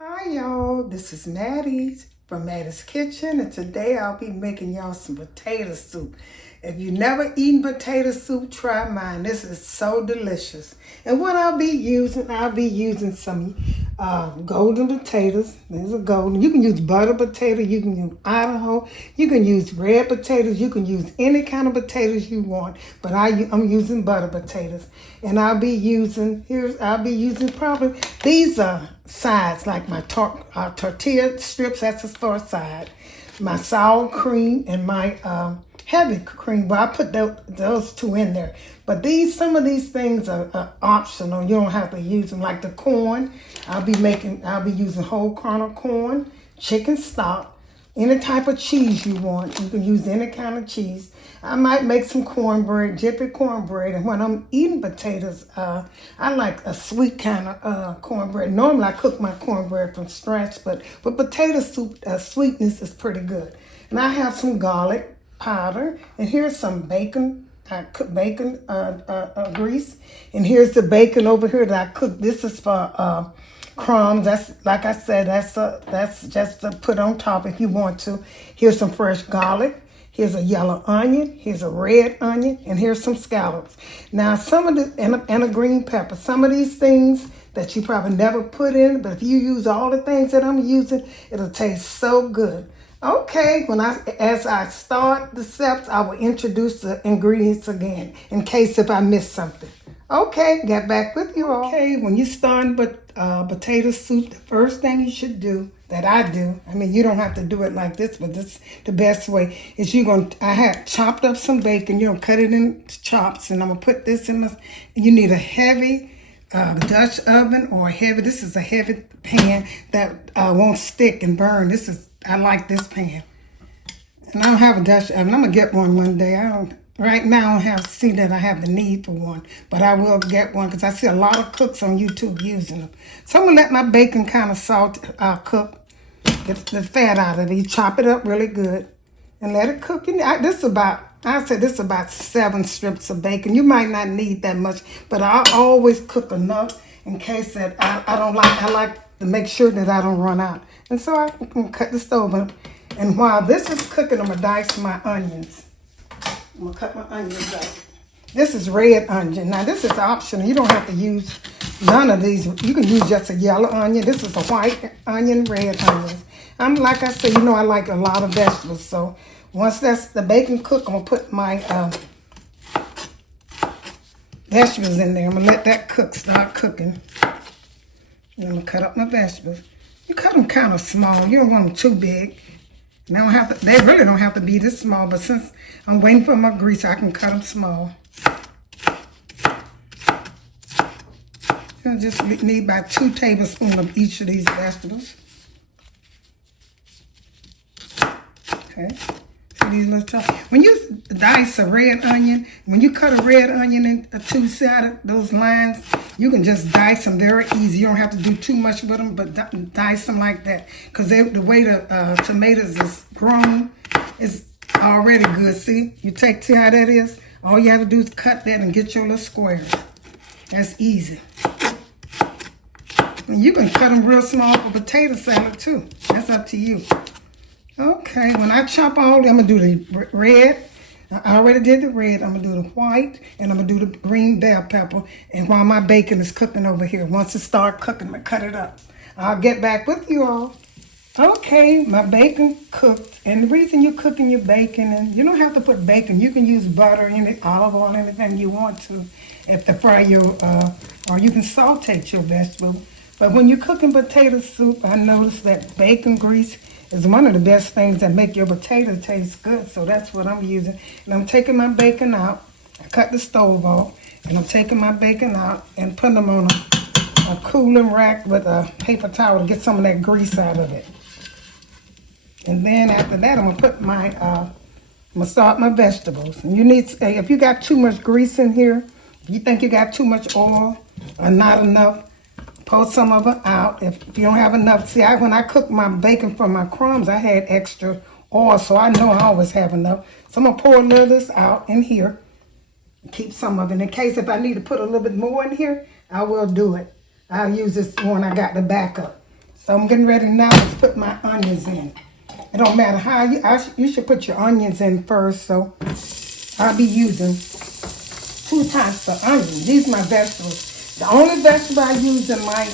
Hi y'all, this is Mattie from Mattie's Kitchen, and today I'll be making y'all some potato soup. If you've never eaten potato soup, try mine. This is so delicious. And what I'll be using some golden potatoes. These are golden. You can use butter potato, you can use Idaho, you can use red potatoes, you can use any kind of potatoes you want. But I'm using butter potatoes, and I'll be using probably these sides like my tortilla strips. That's the store side. My sour cream and my heavy cream, but I put those two in there. But some of these things are optional. You don't have to use them. Like the corn, I'll be using whole kernel corn, chicken stock, any type of cheese you want. You can use any kind of cheese. I might make some cornbread, jiffy cornbread. And when I'm eating potatoes, I like a sweet kind of cornbread. Normally I cook my cornbread from scratch, but with potato soup, sweetness is pretty good. And I have some garlic powder, and here's some bacon. I cook bacon grease, and here's the bacon over here that I cook. This is for crumbs. That's, like I said, that's just to put on top if you want to. Here's some fresh garlic. Here's a yellow onion. Here's a red onion, and here's some scallops. Now, some of the and a green pepper. Some of these things that you probably never put in, but if you use all the things that I'm using, it'll taste so good. Okay, as I start the steps, I will introduce the ingredients again in case if I miss something. Okay, get back with you all. Okay, when you're starting potato soup, the first thing you should do, that I do, I mean, you don't have to do it like this, but this the best way, is I have chopped up some bacon, cut it in chops, and I'm going to put this in you need a heavy Dutch oven this is a heavy pan that won't stick and burn. I like this pan. And I don't have a Dutch oven. I'm going to get one day. Right now I don't see that I have the need for one, but I will get one because I see a lot of cooks on YouTube using them. So I'm going to let my bacon kind of cook, get the fat out of it. You chop it up really good and let it cook. This is about 7 strips of bacon. You might not need that much, but I always cook enough in case that I like to make sure that I don't run out. And so I can cut the stove up. And while this is cooking, I'm going to dice my onions. I'm going to cut my onions up. This is red onion. Now, this is optional. You don't have to use none of these. You can use just a yellow onion. This is a white onion, red onions. Like I said, I like a lot of vegetables. So once the bacon cook, I'm going to put my vegetables in there. I'm going to let that start cooking. And I'm going to cut up my vegetables. You cut them kind of small. You don't want them too big. They really don't have to be this small, but since I'm waiting for my grease, I can cut them small. You'll just need about 2 tablespoons of each of these vegetables. Okay. See these little chops? When you dice a red onion, when you cut a red onion into 2-sided, those lines, you can just dice them very easy. You don't have to do too much with them, but dice them like that. Because the way the tomatoes is grown is already good. See how that is? All you have to do is cut that and get your little squares. That's easy. And you can cut them real small for potato salad too. That's up to you. Okay, when I chop all, I'm going to do the red. I already did the red. I'm going to do the white, and I'm going to do the green bell pepper. And while my bacon is cooking over here, once it starts cooking, I'm going to cut it up. I'll get back with you all. Okay, my bacon cooked. And the reason you're cooking your bacon, and you don't have to put bacon. You can use butter in it, olive oil, anything you want to to fry or you can saute your vegetable. But when you're cooking potato soup, I noticed that bacon grease is one of the best things that make your potato taste good. So that's what I'm using. And I'm taking my bacon out. I cut the stove off. And I'm taking my bacon out and putting them on a cooling rack with a paper towel to get some of that grease out of it. And then after that, I'm going to start my vegetables. And if you got too much grease in here, if you think you got too much oil or not enough, pull some of it out. If you don't have enough, when I cook my bacon from my crumbs, I had extra oil, so I know I always have enough. So I'm going to pour a little of this out in here. Keep some of it. In case if I need to put a little bit more in here, I will do it. I'll use this one I got the backup. So I'm getting ready now to put my onions in. It don't matter how you should put your onions in first. So I'll be using 2 types of onions. These are my vegetables. The only vegetable I use in my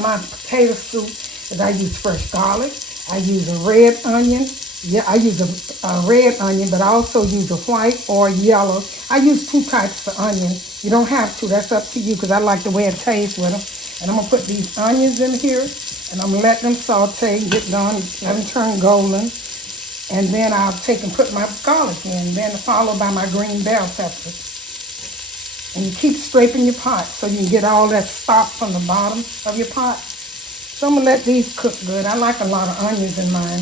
my potato soup is I use fresh garlic. I use a red onion. Yeah, I use a red onion, but I also use a white or yellow. I use 2 types of onion. You don't have to. That's up to you because I like the way it tastes with them. And I'm going to put these onions in here, and I'm going to let them saute, get done, let them turn golden. And then I'll take and put my garlic in, then followed by my green bell peppers. And you keep scraping your pot so you can get all that stock from the bottom of your pot. So I'm going to let these cook good. I like a lot of onions in mine.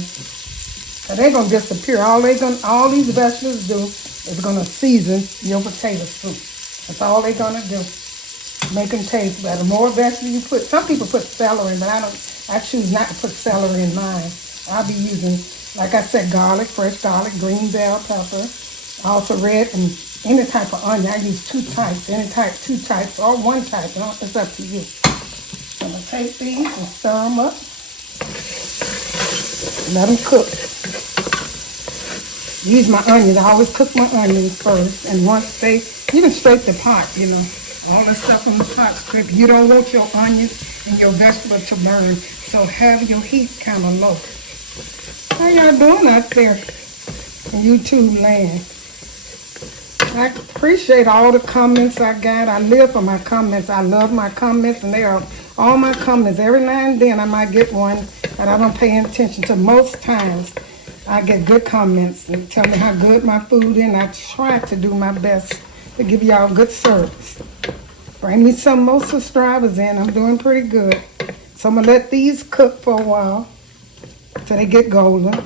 And they're going to disappear. All these vegetables do is going to season your potato soup. That's all they're going to do. Make them taste better. The more vegetables you put, some people put celery, but I choose not to put celery in mine. I'll be using, like I said, garlic, fresh garlic, green bell pepper, also red, and any type of onion. I use 2 types, any type, 2 types, or 1 type. It's up to you. So I'm going to take these and stir them up. Let them cook. Use my onions. I always cook my onions first. And once you can scrape the pot, you know. All the stuff on the pot scrape. You don't want your onions and your vegetables to burn. So have your heat kind of low. How y'all doing out there in YouTube land? I appreciate all the comments I got. I live for my comments. I love my comments, and they are all my comments. Every now and then I might get one that I don't pay attention to. Most times I get good comments and tell me how good my food is, and I try to do my best to give y'all good service. Bring me some more subscribers in. I'm doing pretty good. So I'm going to let these cook for a while till they get golden.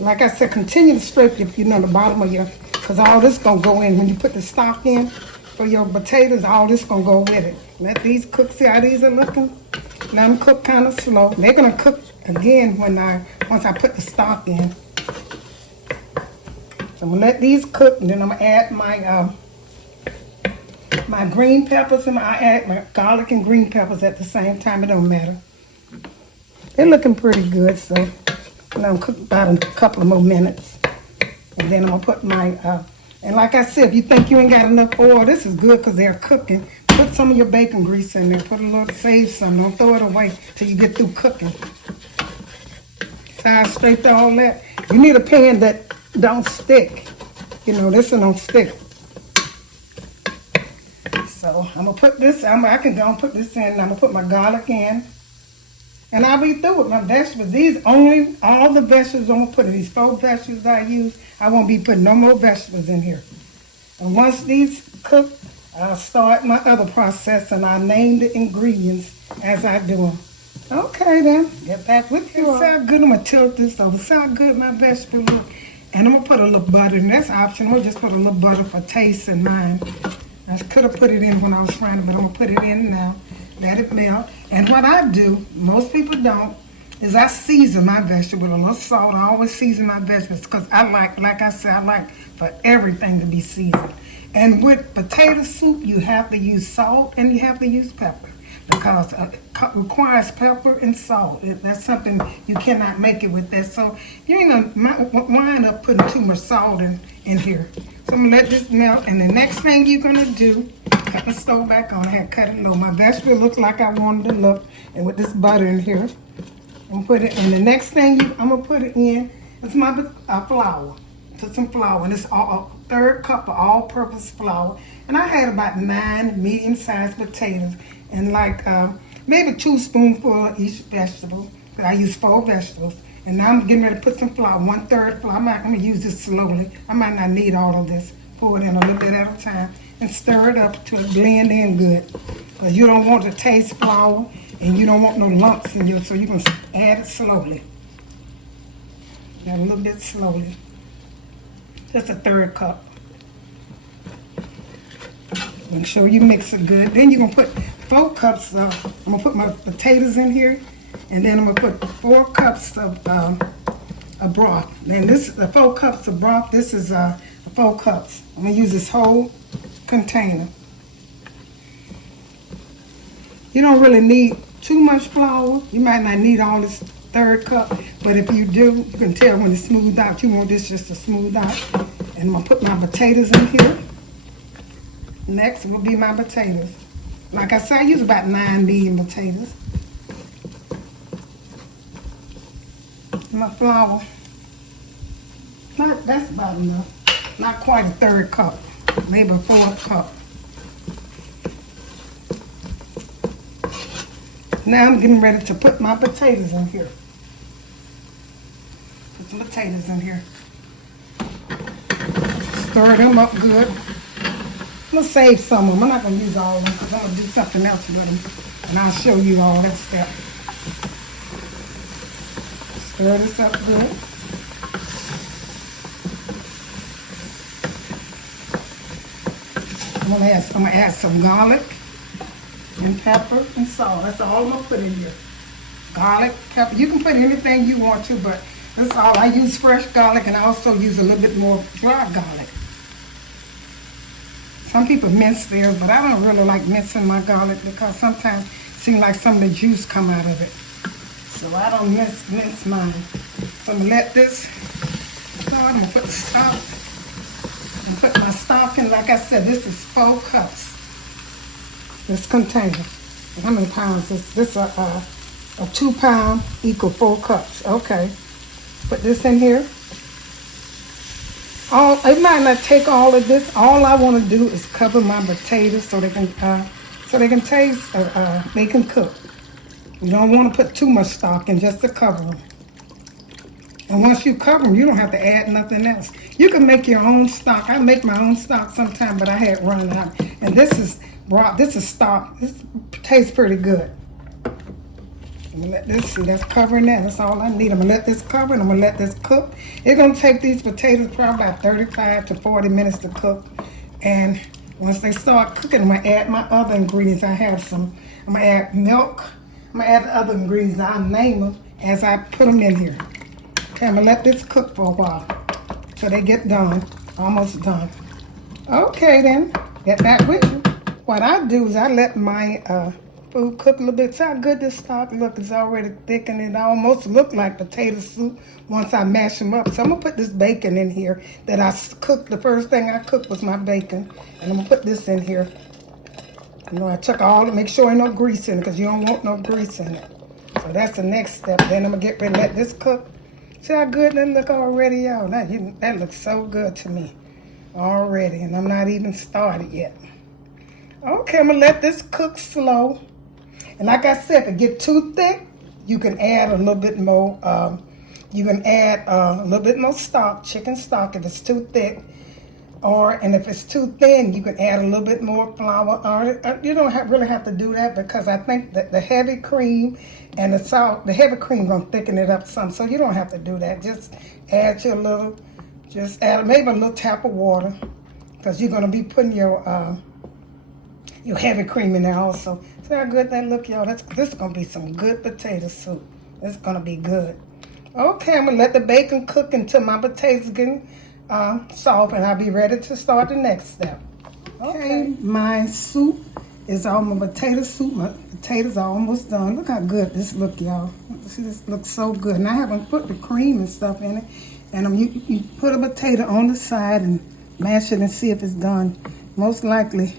Like I said, continue to scrape the bottom of your, because all this going to go in. When you put the stock in for your potatoes, all this going to go with it. Let these cook. See how these are looking? Let them cook kind of slow. They're going to cook again once I put the stock in. So I'm going to let these cook, and then I'm going to add my green peppers, and I add my garlic and green peppers at the same time. It don't matter. They're looking pretty good, so I'm going to cook about a couple of more minutes. And then I'm going to put my, and like I said, if you think you ain't got enough oil, this is good because they're cooking. Put some of your bacon grease in there. Put a little, save some. Don't throw it away till you get through cooking. So I scraped all that. You need a pan that don't stick. You know, this one don't stick. So I'm going to put this, I can go and put this in. I'm going to put my garlic in. And I'll be through with my vegetables. All the vegetables I'm going to put in. These 4 vegetables I use, I won't be putting no more vegetables in here. And once these cook, I'll start my other process, and I'll name the ingredients as I do them. Okay then, get back with you. See how good I'm going to tilt this over. See how good my vegetables look. And I'm going to put a little butter in. That's optional. I'll just put a little butter for taste in mine. I could have put it in when I was frying it, but I'm going to put it in now. Let it melt. And what I do, most people don't, is I season my vegetable with a little salt. I always season my vegetables because I like I said, I like for everything to be seasoned. And with potato soup, you have to use salt and you have to use pepper because it requires pepper and salt. That's something you cannot make it with that. So you ain't going to wind up putting too much salt in here. So I'm going to let this melt. And the next thing you're going to do, cut the stove back on. I had cut it low. My vegetable looks like I wanted to look. And with this butter in here, I'm going to put it in. The next thing I'm going to put it in is my flour. Put some flour. And it's a 1/3 cup of all-purpose flour. And I had about 9 medium-sized potatoes. And like maybe 2 spoonfuls of each vegetable. I use 4 vegetables. And now I'm getting ready to put some flour, 1/3 flour. I'm going to use this slowly. I might not need all of this. Pour it in a little bit at a time. And stir it up till it blend in good. Because you don't want to taste flour. And you don't want no lumps in yours. So you can add it slowly. Add a little bit slowly. Just a 1/3 cup. Make sure you mix it good. Then you're going to put 4 cups of, I'm going to put my potatoes in here. And then I'm going to put 4 cups of broth. Then the 4 cups of broth, this is 4 cups. I'm going to use this whole container. You don't really need too much flour, you might not need all this 1/3 cup, but if you do, you can tell when it's smoothed out. You want this just to smooth out. And I'm gonna put my potatoes in here. Next will be my potatoes. Like I said, I use about 9 medium potatoes. My flour, that's about enough. Not quite a 1/3 cup, maybe a 1/4 cup. Now I'm getting ready to put my potatoes in here. Put some potatoes in here. Stir them up good. I'm going to save some of them. I'm not going to use all of them because I'm going to do something else with them. And I'll show you all that stuff. Stir this up good. I'm going to add some garlic and pepper and salt. That's all I'm going to put in here. Garlic, pepper. You can put anything you want to, but that's all. I use fresh garlic, and I also use a little bit more dry garlic. Some people mince theirs, but I don't really like mincing my garlic because sometimes it seems like some of the juice come out of it. So I don't mince mine. So I'm going to let this start. I'm going to put the stock. And put my stock in. Like I said, this is 4 cups. This container. How many pounds is this? A 2 pound equal 4 cups. Okay. Put this in here. It might not take all of this. All I want to do is cover my potatoes so they can taste. They can cook. You don't want to put too much stock in just to cover them. And once you cover them, you don't have to add nothing else. You can make your own stock. I make my own stock sometimes, but I had run out. And this is raw. This is stock. This tastes pretty good. I'm gonna let this see. That's covering that. That's all I need. I'm gonna let this cover, and I'm gonna let this cook. It's gonna take these potatoes probably about 35 to 40 minutes to cook. And once they start cooking, I'm gonna add my other ingredients. I have some. I'm gonna add milk. I'm gonna add the other ingredients. I'll name them as I put them in here. Okay, I'm gonna let this cook for a while till they get done, almost done. Okay then, get back with you. What I do is I let my food cook a little bit. See how good this stock look? It's already thickened. It almost look like potato soup once I mash them up. So I'm gonna put this bacon in here that I cooked. The first thing I cooked was my bacon, and I'm gonna put this in here. You know, I took all to make sure ain't no grease in it because you don't want no grease in it. So that's the next step. Then I'm gonna get ready to let this cook. See how good that look already, y'all? That looks so good to me already, and I'm not even started yet. Okay, I'm gonna let this cook slow. And like I said, if it get too thick, you can add a little bit more. You can add a little bit more stock, chicken stock, if it's too thick. And if it's too thin, you can add a little bit more flour. You don't really have to do that because I think that the heavy cream and the salt, the heavy cream gonna thicken it up some. So you don't have to do that. Just add your little, just add maybe a little tap of water because you're gonna be putting your heavy cream in there also. See how good that look, y'all? This is gonna be some good potato soup. It's gonna be good. Okay, I'm gonna let the bacon cook until my potatoes getting soft, and I'll be ready to start the next step. Okay, my soup is all my potato soup. My potatoes are almost done. Look how good this look, y'all. See, this looks so good. And I haven't put the cream and stuff in it. And you put a potato on the side and mash it and see if it's done. Most likely,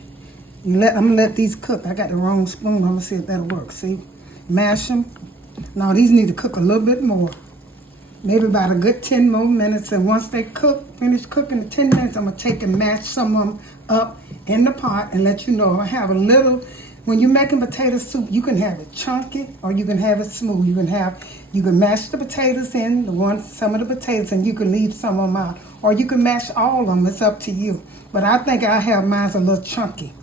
I'm gonna let these cook. I got the wrong spoon. I'm gonna see if that'll work. See, mash them. Now these need to cook a little bit more. Maybe about a good 10 more minutes. And once they finish cooking the 10 minutes, I'm gonna take and mash some of them up in the pot and let you know. I have a little, when you're making potato soup, you can have it chunky or you can have it smooth. You can mash the potatoes in, some of the potatoes, and you can leave some of them out. Or you can mash all of them, it's up to you. But I think I have mine a little chunky.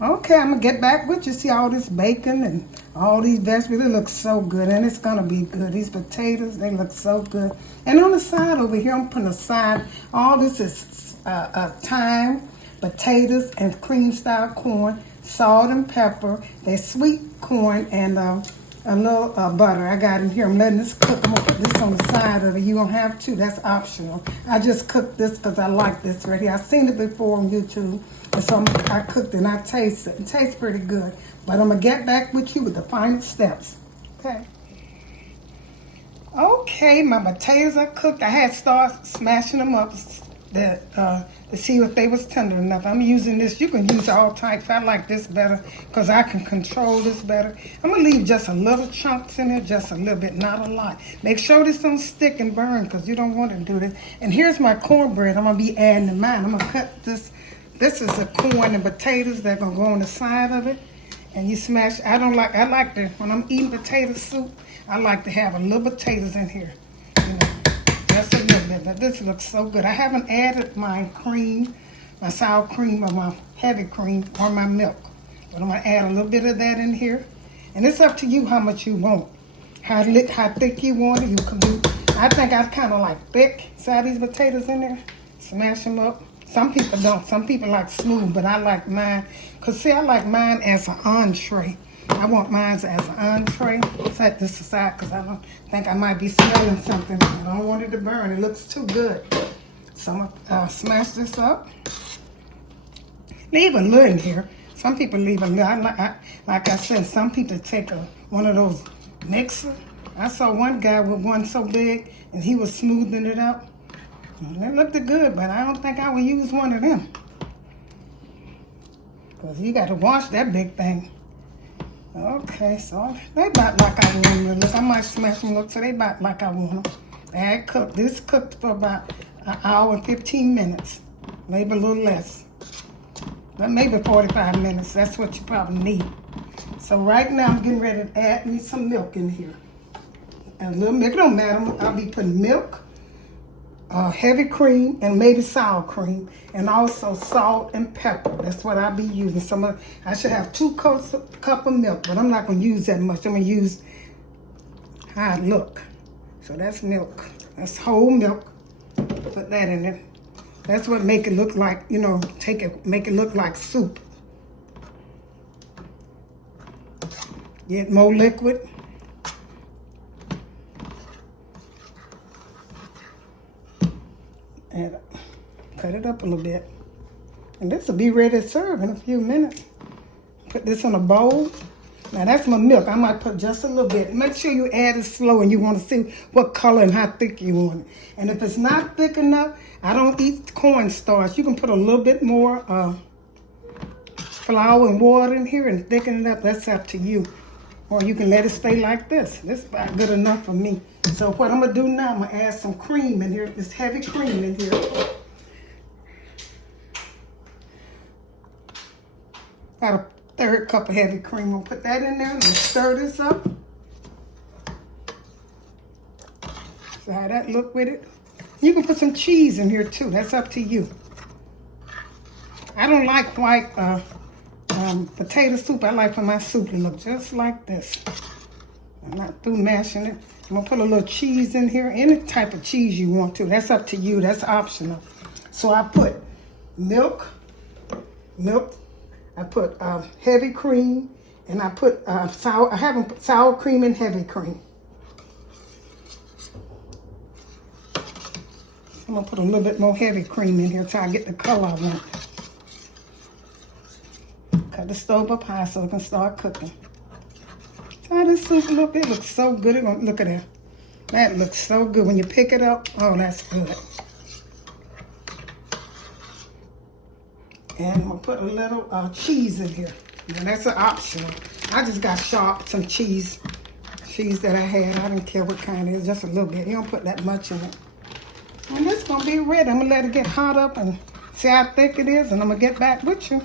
Okay, I'm gonna get back with you. See all this bacon and all these vegetables. It looks so good, and it's gonna be good. These potatoes, they look so good. And on the side over here, I'm putting aside, all this is thyme, potatoes, and cream style corn, salt and pepper. They're sweet corn, and a little butter I got in here. I'm letting this cook. I'm gonna put this on the side of it. You don't have to, that's optional. I just cooked this because I like this right here. I've seen it before on YouTube. And so I cooked it and I taste it. It tastes pretty good. But I'm gonna get back with you with the final steps. Okay. Okay, my potatoes are cooked. I had started smashing them up to see if they was tender enough. I'm using this. You can use all types. I like this better because I can control this better. I'm going to leave just a little chunks in there, just a little bit, not a lot. Make sure this don't stick and burn because you don't want to do this. And here's my cornbread. I'm going to be adding to mine. I'm going to cut this. This is the corn and potatoes that are going to go on the side of it. And you smash. I like to, when I'm eating potato soup, I like to have a little potatoes in here. You know, just a little bit. But this looks so good. I haven't added my cream, my sour cream or my heavy cream or my milk. But I'm going to add a little bit of that in here. And it's up to you how much you want. How thick you want it, you can do. I think I kind of like thick. See how these potatoes in there? Smash them up. Some people don't. Some people like smooth, but I like mine. Because, see, I like mine as an entree. I want mine as an entree. Set this aside because I don't think I might be smelling something. I don't want it to burn. It looks too good. So I'm going to smash this up. Leave a little in here. Some people leave a little. Like I said, some people take one of those mixers. I saw one guy with one so big, and he was smoothing it out. It looked good, but I don't think I would use one of them. Because you got to wash that big thing. Okay, so they about like I want them to look. I might smash them look, so they about like I want them. They had cooked. This cooked for about an hour and 15 minutes. Maybe a little less. But maybe 45 minutes. That's what you probably need. So right now I'm getting ready to add me some milk in here. And a little milk, it don't matter. I'll be putting milk, heavy cream, and maybe sour cream, and also salt and pepper. That's what I'll be using. I should have 2 cups of milk, but I'm not going to use that much. I'm going to use how it look. So that's milk. That's whole milk. Put that in it. That's what make it look like, you know, make it look like soup. Get more liquid. And cut it up a little bit. And this will be ready to serve in a few minutes. Put this in a bowl. Now that's my milk. I might put just a little bit. Make sure you add it slow and you want to see what color and how thick you want it. And if it's not thick enough, I don't eat cornstarch. You can put a little bit more flour and water in here and thicken it up. That's up to you. Or you can let it stay like this. This is about good enough for me. So what I'm going to do now, I'm going to add some cream in here. This heavy cream in here. Got a 1/3 cup of heavy cream. I'm going to put that in there and stir this up. See how that look with it? You can put some cheese in here too. That's up to you. I don't like white potato soup. I like for my soup to look just like this. I'm not through mashing it. I'm going to put a little cheese in here. Any type of cheese you want to. That's up to you. That's optional. So I put milk. I put heavy cream. And I put sour. I haven't put sour cream and heavy cream. I'm going to put a little bit more heavy cream in here until I get the color I want. Cut the stove up high so it can start cooking. How this soup look? It looks so good. Look at that. That looks so good. When you pick it up, oh, that's good. And I'm going to put a little cheese in here. And that's an optional. I just got some cheese that I had. I didn't care what kind it is, just a little bit. You don't put that much in it. And this going to be ready. I'm going to let it get hot up and see how thick it is. And I'm going to get back with you.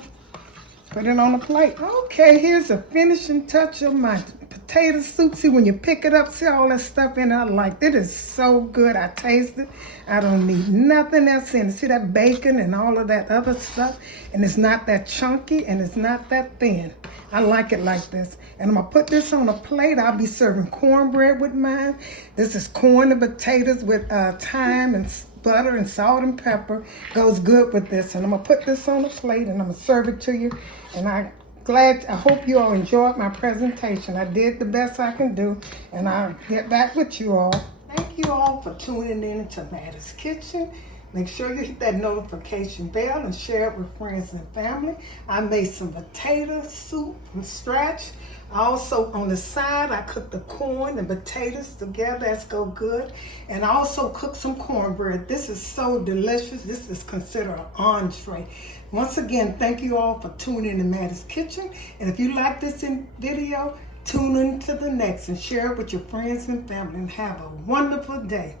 Put it on a plate. Okay, here's the finishing touch of my potato soup. See, when you pick it up, see all that stuff in it. I like it. It is so good. I taste it. I don't need nothing else in it. See that bacon and all of that other stuff? And it's not that chunky and it's not that thin. I like it like this. And I'm going to put this on a plate. I'll be serving cornbread with mine. This is corn and potatoes with thyme and butter and salt and pepper. Goes good with this. And I'm going to put this on a plate and I'm going to serve it to you. And I I hope you all enjoyed my presentation. I did the best I can do, and I'll get back with you all. Thank you all for tuning in to Mattie's Kitchen. Make sure you hit that notification bell and share it with friends and family. I made some potato soup from scratch. Also, on the side, I cooked the corn and potatoes together. That's go good. And I also cooked some cornbread. This is so delicious. This is considered an entree. Once again, thank you all for tuning in to Mattie's Kitchen. And if you like this video, tune in to the next and share it with your friends and family. And have a wonderful day.